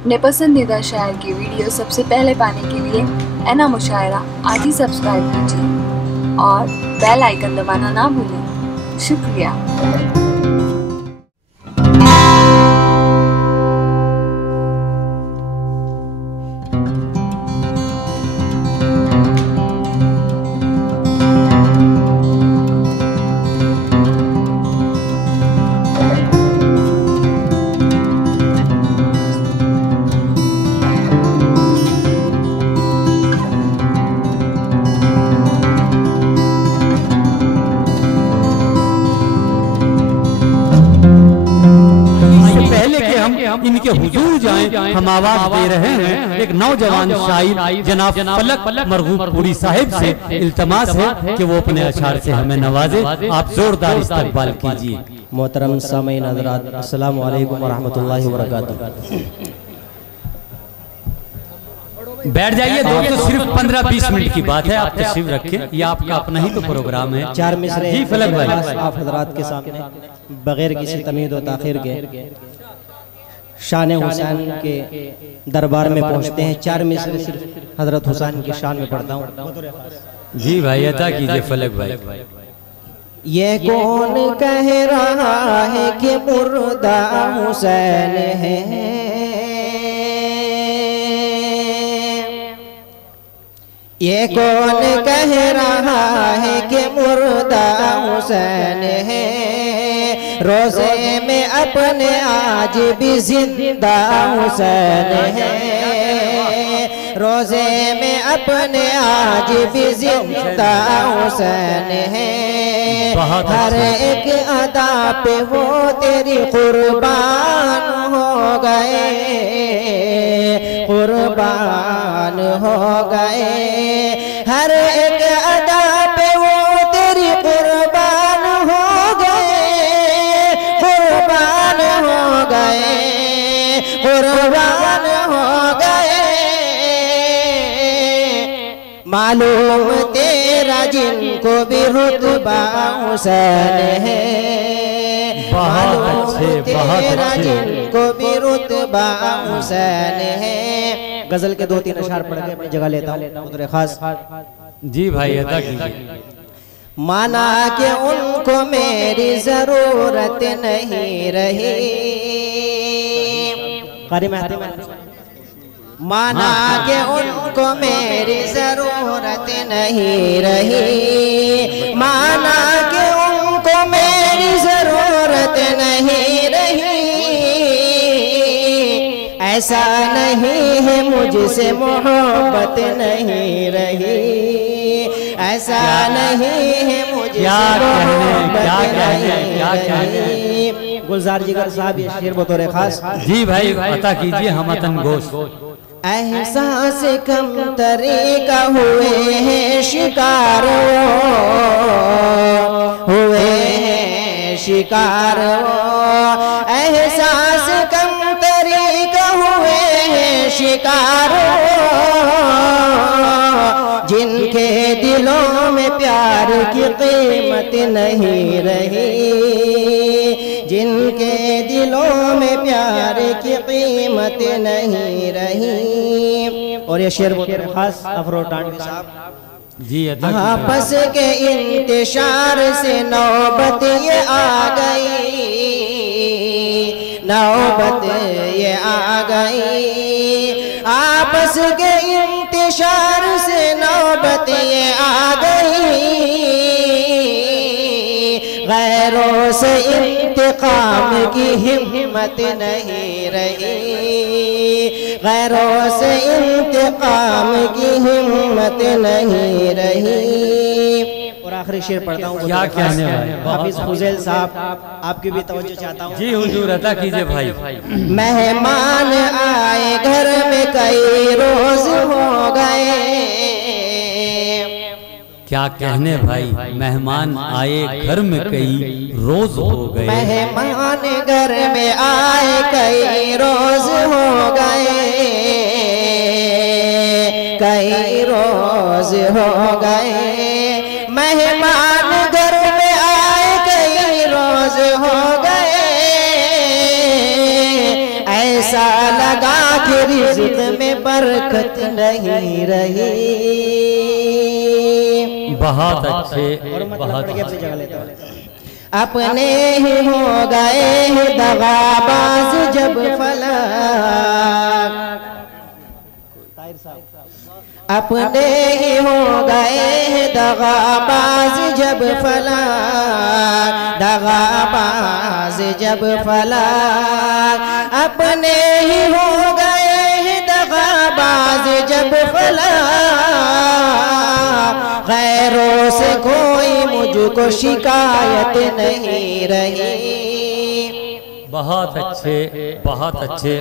अपने पसंदीदा शायर की वीडियो सबसे पहले पाने के लिए एना मुशायरा आज ही सब्सक्राइब कीजिए और बेल आइकन दबाना ना भूलें। शुक्रिया। इनके हुजूर जाएं, हम आवाज दे रहे हैं एक नौजवान शायर जनाब फलक मरगूबपुरी साहिब से इल्तमास है कि वो अपने अशार से हमें नवाजे। आप जोरदार इस्तकबाल कीजिए। मोहतरम सामीन हज़रात, अस्सलामु अलैकुम व रहमतुल्लाहि व बरकातुहू। बैठ जाइए दोस्तों, सिर्फ 15-20 मिनट की बात है, आप तशरीफ रखें, ये आपका अपना ही तो प्रोग्राम है। 4 मिसरे जी फलक भाई आप हज़रात के सामने बगैर किसी तमीद व ताखिर के शान हुसैन के दरबार में पहुंचते हैं। 4 मिसरे सिर्फ हजरत हुसैन की शान में पढ़ता हूँ। जी भाई अता कीजिए फलक भाई। ये कौन कह रहा है कि मुर्दा हुसैन है, ये कौन कह रहा है कि मुर्दा हुसैन है, रोज़े में अपने आज भी जिंदा हुसैन है, रोज़े में अपने आज भी जिंदा हुसैन है, हर एक अदा पे वो तेरी कुर्बान हो गए, कुर्बान हो गए, हर एक अदा पे वो तेरी कुर्बान हो गए, कुर्बान हो गए, कुर्बान हो गए। मालूम तेरा जिनको भी रुतबा हुसैन है, बहुत अच्छे, तेरा जिनको भी रुतबा हुसैन है। गजल के 2-3 अशार पढ़ के अपनी जगह लेता हूँ खास। जी भाई अदा कीजिए। माना कि उनको मेरी जरूरत नहीं रही, माना कि उनको मेरी जरूरत नहीं रही, माना कि उनको मेरी जरूरत नहीं रही, ऐसा नहीं है मुझसे मोहब्बत नहीं रही, ऐसा नहीं है मुझसे मोहब्बत नहीं रही। गुलजार जिगर साहब ये शेर बतौर खास। जी भाई अता कीजिए। हम अतन गोश एहसास कम तरीका हुए हैं शिकार, हुए हैं शिकार, एहसास कम तरीका हुए हैं शिकार, जिनके दिलों में प्यार की कीमत नहीं रही, जिनके दिलों में प्यार की कीमत नहीं रही। और ये शेर बहुत खास अफरोज टांडवी साहब। जी आपस के इंतशार से नौबत ये आ गई, नौबत ये आ गई, आपस के इंतशार से नौबत ये आ गई, गैरों से इंतकाम की हिम्मत नहीं रही, गैरों से इंतकाम की हिम्मत नहीं रही। और आखिरी शेर पढ़ता हूँ। क्या कहने भाई। हाफिज फुजैल साहब आपकी भी तवज्जो चाहता हूँ। जी हुजूर अता कीजिए भाई। मेहमान आए घर में कई रोज हो गए, क्या कहने भाई। मेहमान आए घर में कई रोज हो गए, मेहमान घर में आए कई रोज हो गए, कई रोज हो गए, मेहमान घर में आए कई रोज हो गए, ऐसा लगा के रिज़्क़ में बरकत नहीं रही। बहुत अच्छे, बहुत अपने ही हो गए दगाबाज जब फलक, अपने ही हो गए दगाबाज जब फलक, दगाबाज जब फलक, अपने ही हो गए दगाबाज जब फलक, गैरों से कोई मुझको शिकायत नहीं रही। बहुत अच्छे, बहुत अच्छे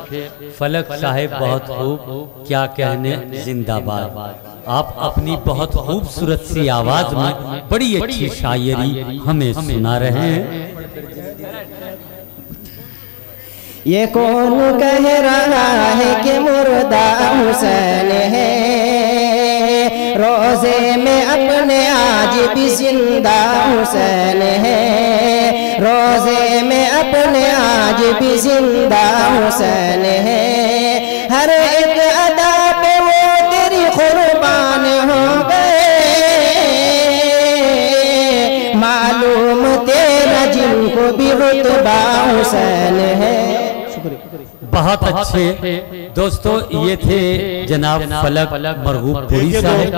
फलक साहिब, बहुत खूब, क्या कहने, जिंदाबाद। आप अपनी बहुत खूबसूरत सी आवाज में बड़ी अच्छी शायरी हमें सुना रहे हैं। ये कौन कह रहा है कि मुर्दा हुसैन है, रोजे में अपने आज भी जिंदा हुसैन है, रोजे में अपने आज भी जिंदा हुसैन है, हर एक अदा पे वो तेरी कुर्बान हो गए, मालूम तेरा जिनको भी रुतबा हुसैन है। बहुत अच्छे दोस्तों, ये थे जनाब फलक मरगूब पुरी साहब।